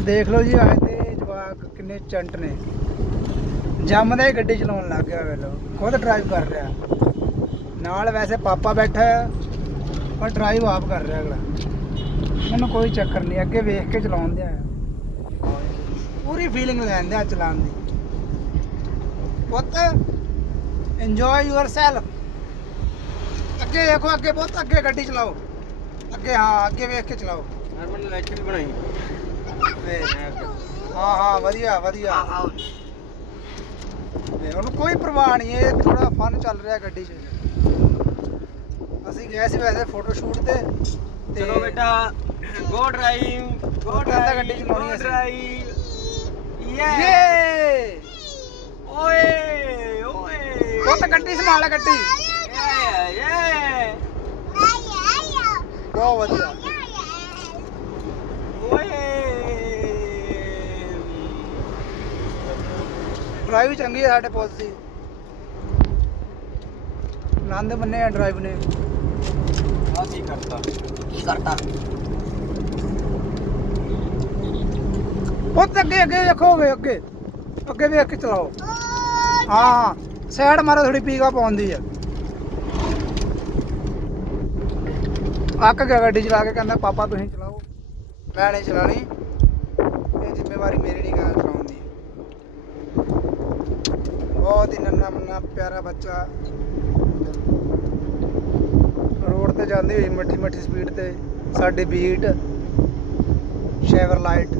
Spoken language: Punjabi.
ਆਹ ਦੇਖ ਲਓ ਜੀ ਆਏ ਤੇ ਜਵਾਕ ਕਿੰਨੇ ਚੰਟ ਨੇ। ਜੰਮਦਾ ਹੀ ਗੱਡੀ ਚਲਾਉਣ ਲੱਗ ਗਿਆ ਵੇਲੋ ਖੁਦ ਡਰਾਈਵ ਕਰ ਰਿਹਾ। ਨਾਲ ਵੈਸੇ ਪਾਪਾ ਬੈਠਾ ਪਰ ਡਰਾਈਵ ਆਪ ਕਰ ਰਿਹਾ ਅਗਲਾ। ਮੈਨੂੰ ਕੋਈ ਚੱਕਰ ਨਹੀਂ, ਅੱਗੇ ਵੇਖ ਕੇ ਚਲਾਉਣ ਦਿਆ ਪੂਰੀ ਫੀਲਿੰਗ ਲੈਣ ਦਿਆ ਚਲਾਉਣ ਦੀ। ਪੁੱਤ ਇੰਜੋਏ ਯੂਅਰਸੈਲਫ ਅੱਗੇ ਦੇਖੋ, ਅੱਗੇ ਬਹੁਤ ਅੱਗੇ ਗੱਡੀ ਚਲਾਓ। ਅੱਗੇ, ਹਾਂ, ਅੱਗੇ ਵੇਖ ਕੇ ਚਲਾਓ। ਹਰਮਨ ਨੇ ਲੈਕਚਰ ਵੀ ਬਣਾਈ। ਹਾਂ ਹਾਂ ਵਧੀਆ ਵਧੀਆ। ਤੇ ਉਹਨੂੰ ਕੋਈ ਪਰਵਾਹ ਨਹੀਂ ਇਹ ਥੋੜਾ ਫਨ ਚੱਲ ਰਿਹਾ ਗੱਡੀ 'ਚ। ਅਸੀਂ ਗਏ ਸੀ ਵੈਸੇ ਫੋਟੋ ਸ਼ੂਟ ਤੇ ਤੇ ਚਲੋ ਬੇਟਾ ਗੋ ਡਰਾਈਵ ਗੋ ਕਹਿੰਦਾ ਗੱਡੀ ਚਲਾਉਣੀ ਅਸੀਂ। ਡਰਾਈਵ ਯੇ ਓਏ ਓਏ। ਉਹ ਤਾਂ ਗੱਡੀ ਸੰਭਾਲ ਗੱਡੀ। ਯੇ ਯੇ ਬਹੁਤ ਵਧੀਆ। ਡਰਾਈਵ ਚੰਗੀ ਹੈ ਸਾਡੇ ਪੁਲਿਸ ਦੀ। ਆਨੰਦ ਮੰਨੇ ਆ ਡਰਾਈਵ ਨੇ। ਆ ਕੀ ਕਰਤਾ? ਕੀ ਕਰਤਾ? ਉਹ ਤਾਂ ਅੱਗੇ ਅੱਗੇ ਦੇਖੋ ਵੇ ਅੱਗੇ। ਅੱਗੇ ਵੇਖ ਕੇ ਚਲਾਓ। ਹਾਂ ਸਾਈਡ ਮਾਰੋ ਥੋੜੀ ਪੀਗਾ ਪਾਉਂਦੀ ਆ। ਅੱਕ ਗਿਆ ਗੱਡੀ ਚਲਾ ਕੇ ਕਹਿੰਦਾ ਪਾਪਾ ਤੁਸੀਂ ਚਲਾਓ। ਮੈਂ ਨਹੀਂ ਚਲਾਣੀ। ਇਹ ਜ਼ਿੰਮੇਵਾਰੀ ਮੇਰੀ ਨਹੀਂ ਗਾ ਚਲਾਉਣ ਦੀ ਬਹੁਤ ਹੀ ਨੰਨਾ ਮੰਨਾ ਪਿਆਰਾ ਬੱਚਾ। ਰੋਡ ਤੇ ਜਾਂਦੀ ਹੋਈ ਮਿੱਠੀ ਮਿੱਠੀ ਸਪੀਡ ਤੇ, ਸਾਡੀ ਬੀਟ, ਸ਼ੈਵਰ ਲਾਈਟ।